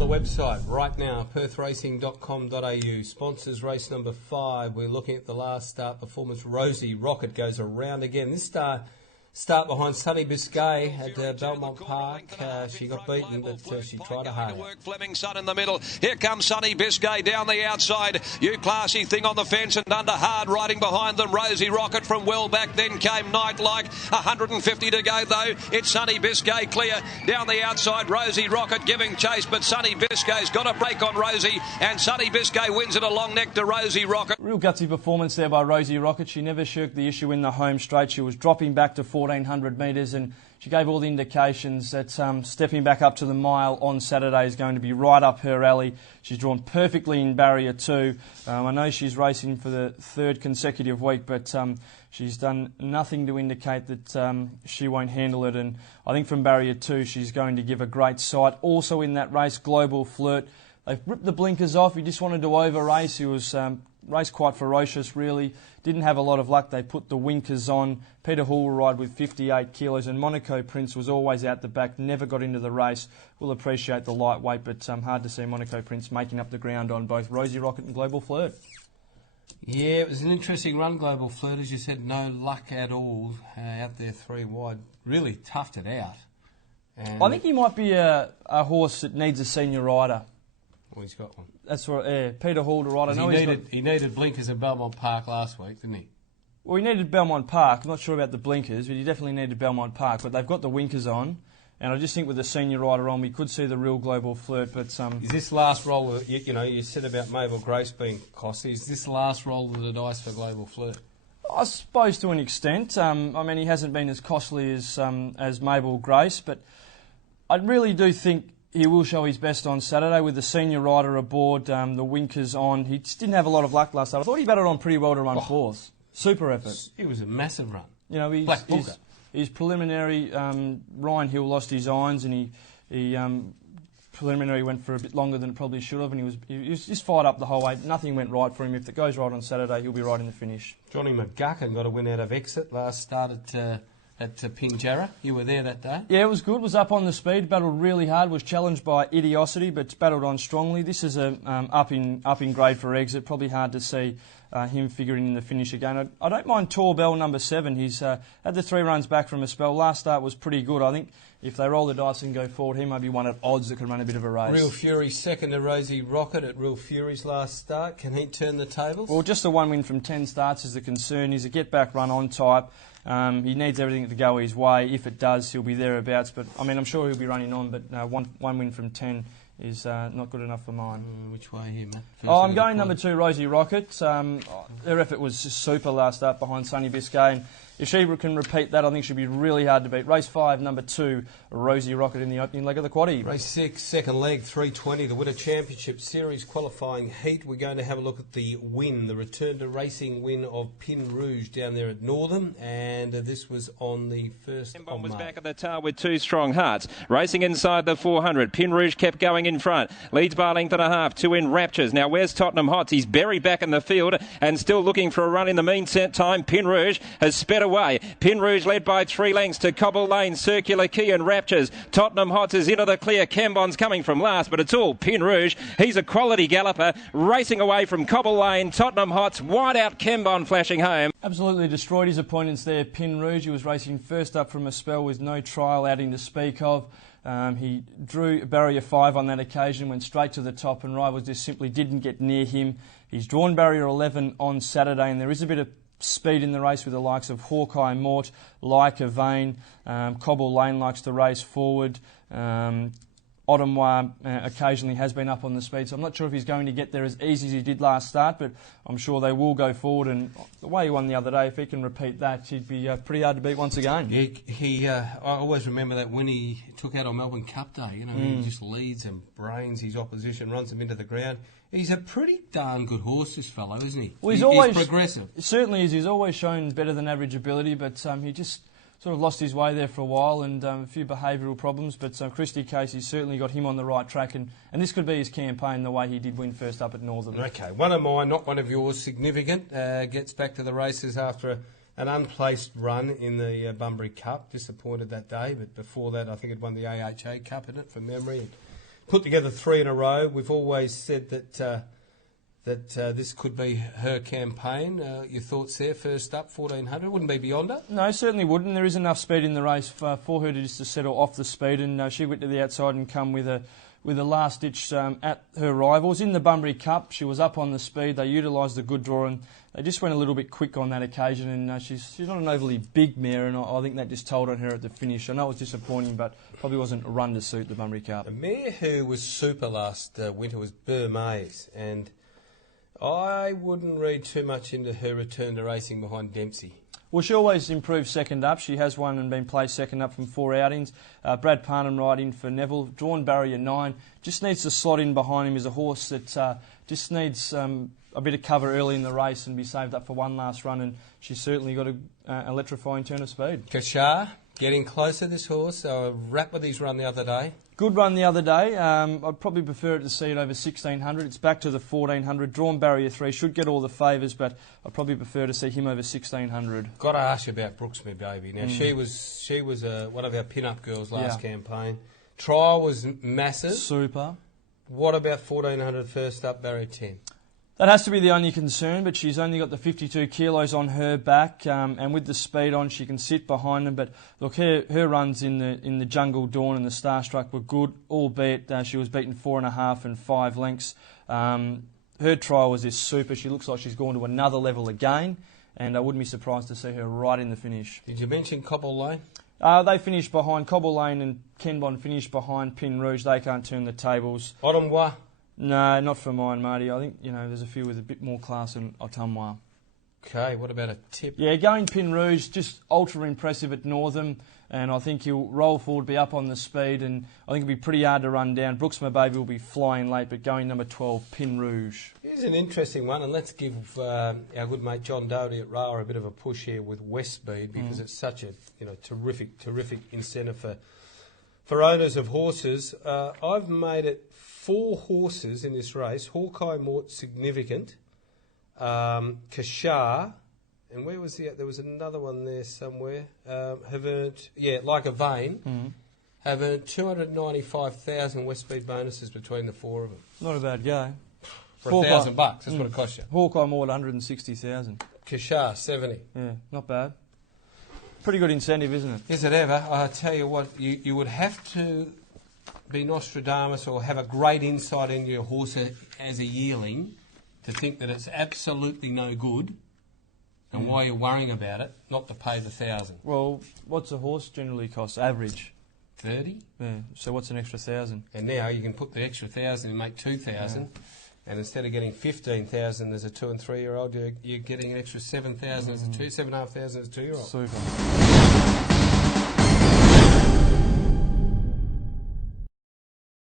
the website right now, perthracing.com.au. Sponsors race number 5. We're looking at the last start performance. Rosie Rocket goes around again. This start behind Sunny Biscay at Belmont Park. She got beaten, but she tried to hard. Fleming Sun in the middle. Here comes Sunny Biscay down the outside. You Classy Thing on the fence and under hard riding behind them. Rosie Rocket from well back. Then came Night-like. 150 to go though. It's Sunny Biscay clear down the outside. Rosie Rocket giving chase, but Sunny Biscay's got a break on Rosie, and Sunny Biscay wins it a long neck to Rosie Rocket. Real gutsy performance there by Rosie Rocket. She never shirked the issue in the home straight. She was dropping back to 1400 metres, and she gave all the indications that stepping back up to the mile on Saturday is going to be right up her alley. She's drawn perfectly in barrier 2. I know she's racing for the 3rd consecutive week, but she's done nothing to indicate that she won't handle it, and I think from barrier 2 she's going to give a great sight. Also in that race, Global Flirt. They've ripped the blinkers off. He just wanted to over-race. He was raced quite ferocious, really. Didn't have a lot of luck. They put the winkers on. Peter Hall will ride with 58 kilos, and Monaco Prince was always out the back, never got into the race. We'll appreciate the lightweight, but hard to see Monaco Prince making up the ground on both Rosie Rocket and Global Flirt. Yeah, it was an interesting run, Global Flirt. As you said, no luck at all. Out there 3 wide. Really toughed it out. And I think he might be a horse that needs a senior rider. Well, he's got one. That's right, yeah. Peter Hall to ride. I know he needed blinkers at Belmont Park last week, didn't he? Well, he needed Belmont Park. I'm not sure about the blinkers, but he definitely needed Belmont Park. But they've got the winkers on, and I just think with the senior rider on, we could see the real Global Flirt. But is this last roll? You said about Mabel Grace being costly. Is this last roll of the dice for Global Flirt? I suppose to an extent. I mean, he hasn't been as costly as Mabel Grace, but I really do think he will show his best on Saturday with the senior rider aboard, the winkers on. He just didn't have a lot of luck last time. I thought he battled on pretty well to run 4th. Super effort. It was a massive run. You know, his preliminary, Ryan Hill lost his irons, and he preliminary went for a bit longer than it probably should have, and he was just fired up the whole way. Nothing went right for him. If it goes right on Saturday, he'll be right in the finish. Johnny McGuckin got a win out of Exit last start at Pinjarra. You were there that day? Yeah, it was good. Was up on the speed, battled really hard, was challenged by Idiosity, but battled on strongly. This is a up in grade for Exit. Probably hard to see him figuring in the finish again. I don't mind Tor Bell, number 7. He's had the 3 runs back from a spell. Last start was pretty good. I think if they roll the dice and go forward, he might be one at odds that can run a bit of a race. Real Fury second to Rosie Rocket at Real Fury's last start. Can he turn the tables? Well, just the 1 win from 10 starts is the concern. He's a get-back run-on type. He needs everything to go his way. If it does, he'll be thereabouts. But I mean, I'm sure he'll be running on. But one win from 10 is not good enough for mine. Which way here, Matt? I'm going number 2, Rosie Rocket. Their effort was just super last start behind Sunny Biscay. And if she can repeat that, I think she'll be really hard to beat. Race 5, number 2, Rosie Rocket in the opening leg of the quaddie. Race 6, second leg, 3:20, the Winter Championship Series qualifying heat. We're going to have a look at the win, the return to racing win of Pin Rouge down there at Northern, and this was on the 1st of March. Was back at the tail with 2 strong hearts. Racing inside the 400. Pin Rouge kept going in front. Leads by a length and a half. 2 in Raptures. Now where's Tottenham Hots? He's buried back in the field and still looking for a run in the meantime. Pin Rouge has sped away. Pin Rouge led by 3 lengths to Cobble Lane, Circular Key and Raptures. Tottenham Hots is into the clear. Cambon's coming from last, but it's all Pin Rouge. He's a quality galloper, racing away from Cobble Lane. Tottenham Hots, wide out Cambon flashing home. Absolutely destroyed his opponents there, Pin Rouge. He was racing first up from a spell with no trial outing to speak of. He drew barrier 5 on that occasion, went straight to the top, and rivals just simply didn't get near him. He's drawn barrier 11 on Saturday, and there is a bit of speed in the race with the likes of Hawkeye Mort, Like a Vein, Cobble Lane likes to race forward. Ottawa occasionally has been up on the speed, so I'm not sure if he's going to get there as easy as he did last start, but I'm sure they will go forward, and the way he won the other day, if he can repeat that, he'd be pretty hard to beat once again. I always remember that when he took out on Melbourne Cup Day, he just leads and brains his opposition, runs them into the ground. He's a pretty darn good horse, this fellow, isn't he? Well, he's progressive. Certainly is. He's always shown better than average ability, but he just sort of lost his way there for a while, and a few behavioural problems, but Christy Casey's certainly got him on the right track, and this could be his campaign, the way he did win first up at Northern. Okay, one of mine, not one of yours, significant, gets back to the races after an unplaced run in the Bunbury Cup. Disappointed that day, but before that I think it won the AHA Cup in it, from memory. put together 3 in a row. We've always said that this could be her campaign. Your thoughts there? First up, 1400. Wouldn't be beyond her. No, certainly wouldn't. There is enough speed in the race for her to just to settle off the speed, and she went to the outside and come with a last ditch at her rivals. In the Bunbury Cup, she was up on the speed. They utilised the good draw, and they just went a little bit quick on that occasion. And she's not an overly big mare, and I think that just told on her at the finish. I know it was disappointing, but probably wasn't a run to suit the Bunbury Cup. A mare who was super last winter was Burmese, and I wouldn't read too much into her return to racing behind Dempsey. Well, she always improves second up. She has won and been placed second up from 4 outings. Brad Parnham riding for Neville, drawn barrier 9. Just needs to slot in behind him as a horse that just needs a bit of cover early in the race and be saved up for one last run. And she's certainly got an electrifying turn of speed. Kashar, getting closer, this horse. A wrap with his run the other day. Good run the other day. I'd probably prefer it to see it over 1600. It's back to the 1400. Drawn barrier 3. Should get all the favours, but I'd probably prefer to see him over 1600. Got to ask you about Brooks, my baby. Now, she was one of our pin-up girls last campaign. Trial was massive. Super. What about 1400 first up, barrier 10? That has to be the only concern, but she's only got the 52 kilos on her back, and with the speed on, she can sit behind them. But look, her runs in the Jungle Dawn and the Starstruck were good, albeit she was beaten 4.5 and 5 lengths. Her trial was this super. She looks like she's gone to another level again, and I wouldn't be surprised to see her right in the finish. Did you mention Cobble Lane? They finished behind Cobble Lane, and Kenbon finished behind Pin Rouge. They can't turn the tables. Otumwa? No, not for mine, Marty. I think, there's a few with a bit more class than Otumwa. Okay, what about a tip? Yeah, going Pin Rouge, just ultra impressive at Northam, and I think he'll roll forward, be up on the speed, and I think it'll be pretty hard to run down. Brooks, my baby, will be flying late, but going number 12, Pin Rouge. Here's an interesting one, and let's give our good mate John Doherty at Rawa a bit of a push here with West Speed, because it's such a terrific incentive for owners of horses. I've made it 4 horses in this race. Hawkeye Mort, significant. Kashar, and where was there was another one there somewhere. Have earned, Like a Vein, have earned 295,000 West Speed bonuses between the 4 of them. Not a bad go. For $1,000, that's what it cost you. Hawkeye Mort, 160,000. Kashar, 70. Yeah, not bad. Pretty good incentive, isn't it? Is it ever? I tell you what, you would have to be Nostradamus or have a great insight into your horse as a yearling to think that it's absolutely no good and why you're worrying about it, not to pay the 1,000. Well, what's a horse generally cost? Average? 30. Yeah, so what's an extra 1,000? And now you can put the extra 1,000 and make 2,000, and instead of getting 15,000 as a 2 and 3 year old, you're getting an extra 7,000 as a 7,500 as a 2 year old. Super.